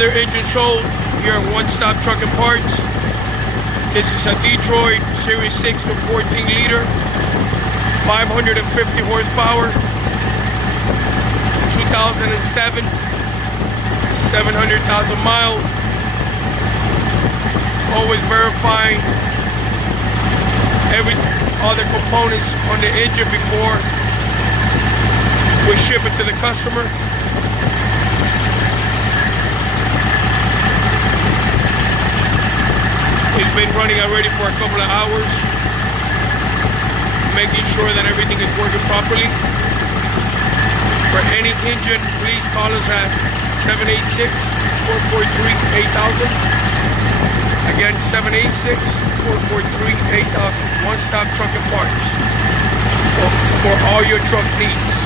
other engine sold here at One Stop Truck and Parts. This is a Detroit Series 6 to 14 liter, 550 horsepower, 2007, 700,000 miles. Always verifying all the components on the engine before we ship it to the customer. It's been running already for a couple of hours, making sure that everything is working properly. For any engine, please call us at 786-443-8000. Again, 786-443-8000. One Stop Truck and Parts for all your truck needs.